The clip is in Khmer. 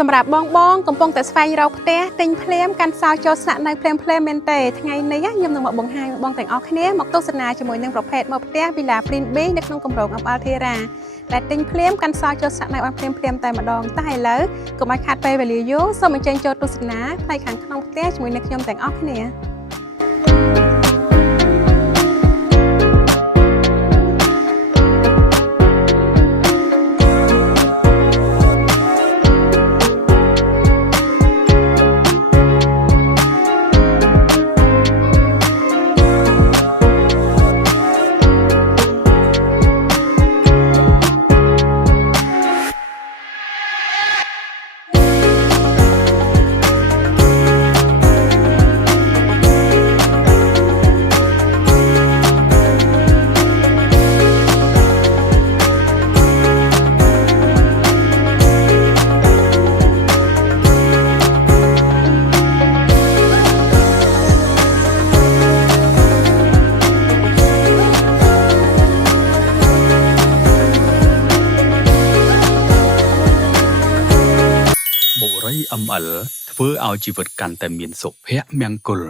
សម្រាប់បងកំពុងតែស្វែងរកផ្ទះទិញភ្លាមកាន់សោចូលស្នាក់នៅភ្លាមមែនទេថ្ងៃនេះខ្ញុំនឹងមកបង្ហាញបងទាំងអស់គ្នាមកទស្សនាជាមួយនឹងប្រភេទមកផ្ទះ Villa Prince B នៅក្នុងគម្រោង Althera ដែលទិញភ្លាមកាន់សោចូលស្នាក់នៅបានភ្លាមតែម្ដងតែឥឡូវកុំឲ្យខាតពេលវេលាយូរសូមអញ្ជើញចូលទស្សនាផ្នែកខាងក្នុងផ្ទះជាមួយនឹងខ្ញុំទាំងអស់គ្នាបុរី ML ធ្វើឲ្យជីវិតកាន់តែមានសុភមង្គល